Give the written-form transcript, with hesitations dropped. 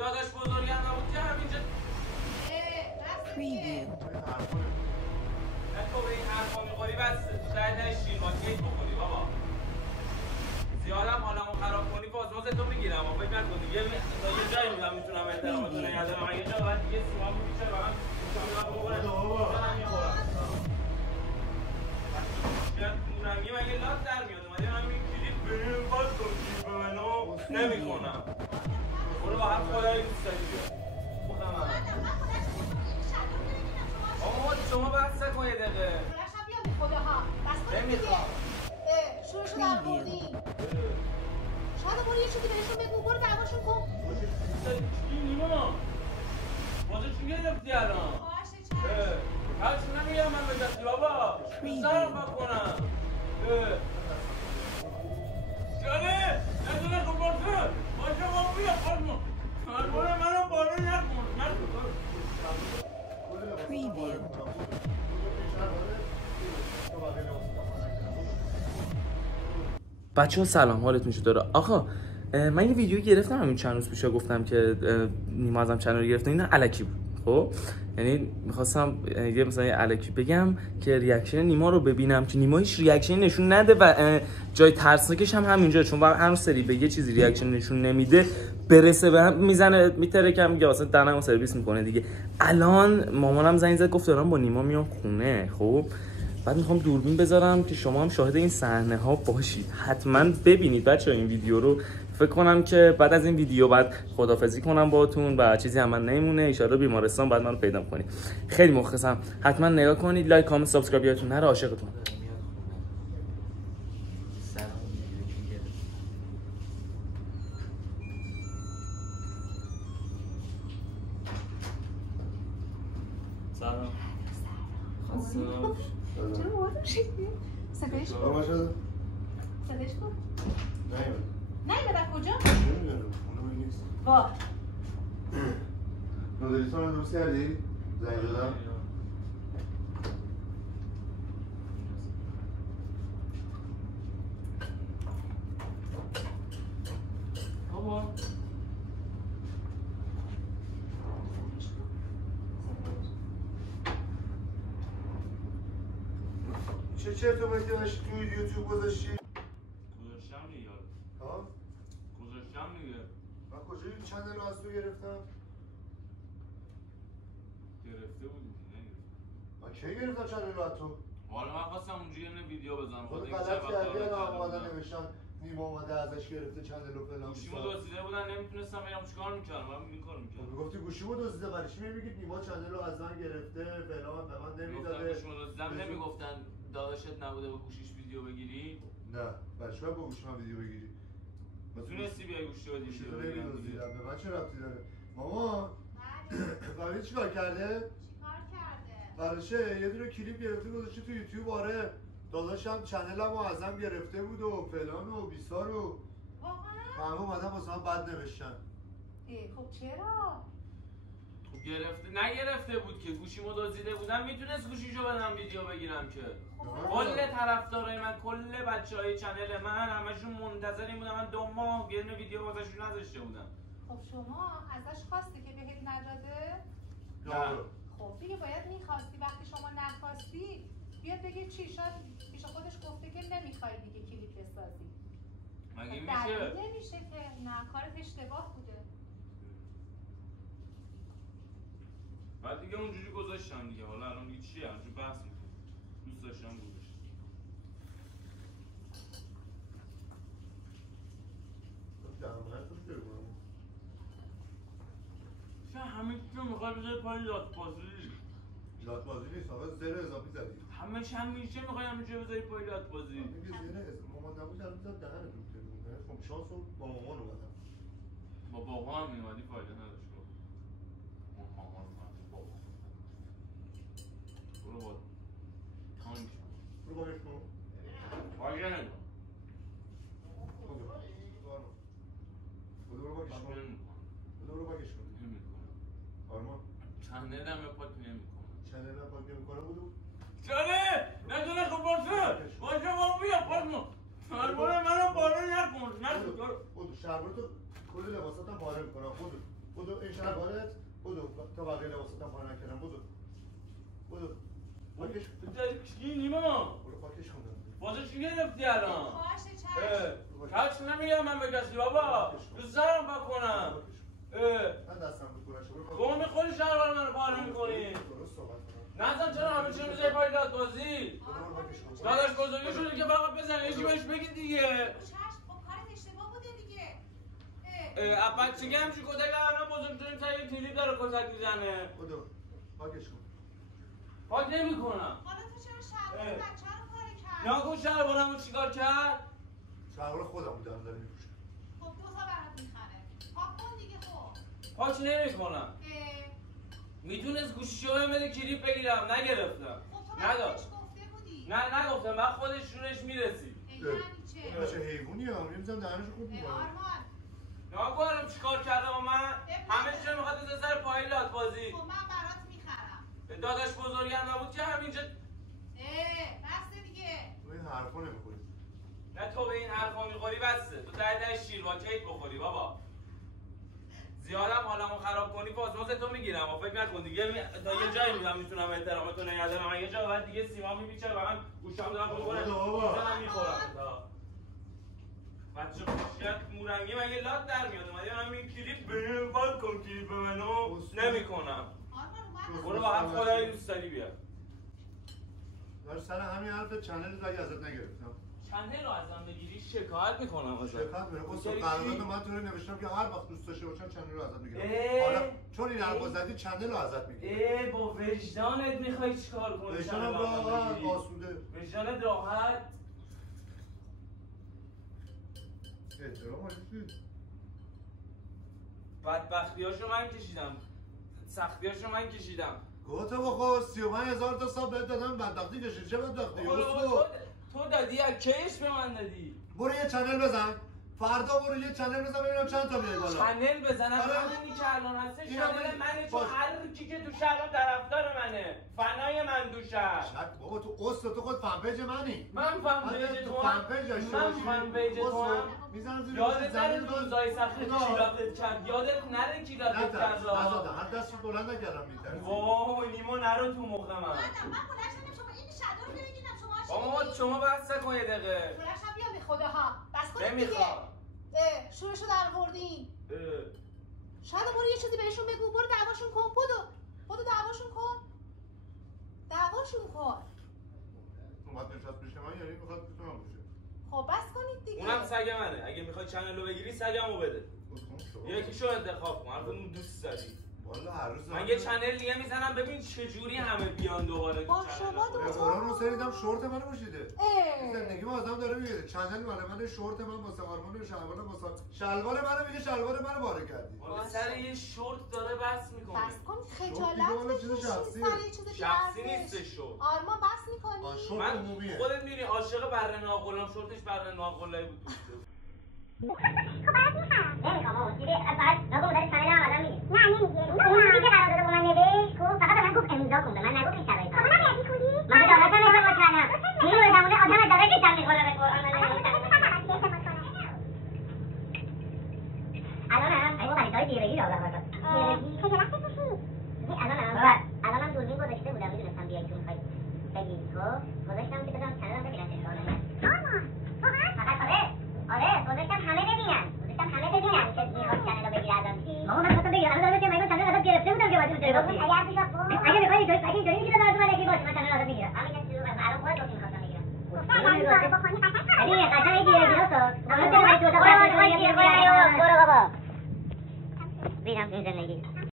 داداش بزرگی هم نبود که همینجا Preview. تو به این حرفا میخوری بس سعی شیر با کیک بخوری بابا زیادم حالمو خراب کنی تو میگیرم و فکر نکن دیگه یه جایی میدم میتونم احترامتون رو یادم اگه جا باید دیگه سیما میشه و من یه مگه لات در میاد اومده من این کلیپ بریم باز کن کلیپ منو نمی کنم برو با هر خدایی دوست داری بیا خودم هم آقا شما بحث کن یه دقیقه برشم بیام بی خداها بس کنیم دیگه شورشو در بردیم شاید برو یه چیزی بهشون بگو برو دعواشون کن چی نیما؟ بازه چی گرفتی الان؟ باشه چشم هرچی نمیگم من به دستی بابا سرم بکنم جانه ندونه خب برده باشه ما بیا خودمون سرباره منو بالا نکن Preview. بچه ها سلام، حالتون چطوره؟ آقا من یه ویدیو گرفتم همین چند روز پیش گفتم که نیما ازم چنل گرفته، اینا الکی بود. خب یعنی میخواستم یه مثلا یه الکی بگم که ریاکشن نیما رو ببینم که نیما هیچ ریاکشنی نشون نده و جای ترسناکش هم همینجا، چون هر سری به یه چیزی ریاکشن نشون نمیده برسه به هم میزنه میترکم میگه اصلا دهنمو سرویس میکنه دیگه. الان مامانم زنگ زد گفت دارم با نیما میام خونه. خب بعد میخوام دوربین بذارم که شما هم شاهد این صحنه ها باشید، حتما ببینید بچه‌ها این ویدیو رو. فکر کنم که بعد از این ویدیو بعد خدافظی کنم باهاتون و چیزی هم من نمیمونه، ان شاءالله بیمارستان بعد منو پیدا کنید. خیلی مخلصم، حتما نگاه کنید، لایک کامنت سابسکرایب یادتون نره، عاشقتون. سلام چرا موردم شکلی؟ صدایش کن صدایش کن نیمد از کجا؟ وا نودلیستان رو درست کردی؟ زنگ دادم؟ بابا چه چرت و پرتی داشتی توی یوتیوب گذاشتی؟ گذاشتم دیگه ها؟ گذاشتم دیگه من کجا این چنل رو از تو گرفتم؟ گرفته بودی من کی گرفتم چنل رو از تو؟ حالا من خواستم اونجا یه ویدیو بزنم خود غلط کردی الان اومدن نوشتن نیما اومده ازش گرفته چنل رو فلان گوشیمو دزدیده بودن نمیتونستم بگم چیکار میکردم من این کارو میکردم میگفتی گوشیمو دزدیده برای چی میگید نیما چنل رو از من گرفته فلان به من نمیداده گوشیمو دزدیدم نمیگفتن داداشت نبوده با گوشیش ویدیو بگیری نه برای چی باید با گوشی من ویدیو بگیری تونستی بیای گوشی رو گوشی رو نمیدزدیدم به من چه ربطی داره مامان فهمیدی چیکار کرده چیکار کرده؟ برشه یه دونه کلیپ گرفته گذاشته تو یوتیوب. آره داداشم چنلمو ازم گرفته بود و فلان و بیسار و واقعا؟ همه اومدن واسه من بد نوشتن. خب چرا؟ خب گرفته نگرفته بود که گوشیمو دزدیده بودم میتونست گوشیشو بدم ویدیو بگیرم که کل طرفدارای من کل بچهای چنل من همشون منتظر این بودن من 2 ماه یه دونه ویدیو واسهشون نذاشته بودم. خب شما ازش خواستی که بهت نداده؟ نه خب دیگه باید میخواستی. وقتی شما نخواستی بیاد بگه چی؟ شاید پیش خودش گفته که نمیخوای دیگه کلیپ بسازی. مگه میشه؟ نمیشه که نه کارت اشتباه بوده. بعد دیگه اونجوری گذاشتم دیگه. حالا الان دیگه چیه؟ اونجوری بحث میکنم دوست داشتم گذاشتم. چه همه چی رو میخوای بذاری پای لاتبازی؟ لاتبازی نیست آقا، زر اضافی زدی. همیشه میخوای همینجا بذاری پای لاتبازی. میگه زر مامان نبود الان زد دهنتون کنه. خب شانس رو با مامان اومدم. با بابا هم میومدی فایده نداشت. مامان اومدی بابا. برو با تانک برو باش کن. فایده نداشت. برو باش کن. برو باش کن. آرمان چنل هم پاک نمیکنم. چنل هم پاک نمیکنم بودو؟ چنل ندونه خب باشه ما بیا پاک شلوار منو بالا نکن. بودو شلوار تو کل لباساتم پاره میکنم. بودو بدو این شلوارت بدو تا بقیه لباساتم پاره نکردم بدو پاکش تو داری چی نیما؟ برو پاکش کن بازه چی گرفتی الان؟ باشه چشم کچ نمیگم من به کسی بابا دوست دارم بکنم من دستم بود برشه برو گم میخوری شلوار منو پاره میکنی درست صحبت کنم نزن چرا همه چی میزه پای داد بازی برو پاکش کن داداش بزرگی شده که فقط بزن یکی بهش بگی دیگه چشم خب کارت اشتباه بوده دیگه بچگی همچی کتک الان بزرگترین تا یه کلیپ داره کتک میزنه بدو پاکش کن پاک نمیکنم حالا تو چرا شلوار بچه رو پاره کرد؟ نگو شلوارمو چیکار کرد شلوار خودم بودم داره میپوشم خب 2 تا برات میخره پاک کن دیگه خب پاک نمیکنم میتونست گوشیشو بهم بده کلیپ بگیرم نگرفتم خب تو نداد بهش گفته بودی نه نگفتم بعد خودش رونش میرسید یعنی چه؟ چه حیوانی ها میزنم دهنش خوب میکنم آرمان نگو الان چیکار کردم و من همه چیزو میخواد از سر پایلات بازی خب من برات میخرم داداش بزرگم نبود که همینجا بسته دیگه تو این حرفا نمیخوری نه تو به این حرفا میخوری بسته تو ته شیر با کیک بخوری بابا زیادم حالمو خراب کنی پاسموز تو میگیرم و فکر نکن دیگه تا یه جایی میدم میتونم احترامتو نگه دارم من یه جا بعد دیگه سیما میپیچه و من گوشام دارم میخورم میزنم میخورم بچه خوشیت مورنگی من یه لات در میاد اومدی من این کلیپ بهم پاک کن کلیپ منو نمیکنم آرمان اومد برو با هم خدای دوست داری بیا دار سر همین حرف چنل رو اگه ازت نگرفتم چنل رو ازم بگیری شکایت میکنم ازت شکایت میره اصلا قرارداد من تو رو نوشتم که هر وقت دوست داشته باشم چنل رو ازت میگیرم اه. حالا چون این حرفا زدی چنل رو ازت میگیرم با وجدانت میخوای چیکار کنی؟ وجدانم راحت آسوده وجدانت راحت احترام هستی بدبختیاشو من کشیدم سختیاشو من کشیدم گوته بخور 35,000 تا ساب بهت دادم بدبختی کشید چه بدبختی اسکو تو دادی از کیش به من دادی برو یه چنل بزن فردا برو یه چنل بزن ببینم چند تا میای بالا چنل بزنم آره. همینی که الان هستش اینا چنل من- منه چون باش. هر کی که تو شهر طرفدار منه فنای من دوشه شک بابا تو اصل تو خود فن پیج منی من فن پیج تو هم من فن پیج تو هم میزنم زیر یادت نره زمین روزای سخت کیلاتت کرد یادت نره کیلاتت کرد نزدم هر دست رو بلند نکردم میترسی وای نیما نرو تو مخ من من بلند شدم شما این شلوار رو بگیرم شما بابا شما بس کن یه دقیقه بلند شدم بیا به خداها بس کنید دیگه نمیخوام شورشو در آوردین شاید برو یه چیزی بهشون بگو برو دعواشون کن بدو دعواشون کن اومد نشست پیش من یعنی میخواد بتونم باشه خب بس کنید دیگه اونم سگ منه اگه میخوای چنل رو بگیری سگمو بده یکیشو انتخاب کن حرف اون دوست داری والا هر روز من یه چنل دیگه میزنم ببین چه جوری همه بیان دوباره تو با چنل شما خودم. دو- قرآن رو سریدم شورت منو پوشیده اه. زندگی ما آدم داره میگه چنل مال من شورت من واسه آرمان شلوار واسه شلوار منو میگه شلوار منو باره کردی حالا سر یه شورت داره بس میکنه بس کنید دیگه خجالت والا چیز بکشید شخصیه. سر یه چیز شخصی بی‌ارزش. نیست شورت آرمان بس میکنی شورت من عمومیه خودت میدونی عاشق بره ناقلام شورتش بره ناقلایی بود خب برات میخرم نمیخوام آقا دیگه بعد نگو مدل چنل هم الان میگه نه نمیگه اون چیزی که قرارداد با من نوشت خب فقط به من گفت امضا کن به من نگفت این شرایط خب من یادی کنی من به داداشم اعتماد کردم این رو زمونه آدم از داداشش میخوره به قرآن من الان هم اگه خریدای دیرگی را بردار دیرگی خجالت بکشی الان هم دوربین گذاشته بودم میدونستم بیای تو میخوای بگی خب گذاشتم که بدم چنلم ببینن اشکال نداره فقط آره گذاشتم همه ببینن که میخواد چنل رو بگیره ازم بابا من خواستم بگیرم الان دادم که من چنل ازت گرفته بودم که باید اونجوری گفتی اگه میخوای اینجوری میشه دادم من یکی باشه من چنل ازت میگیرم همین که چیزو الان خودت گفتی میخواستم بگیرم ولی قشنگ دیگه بیاسا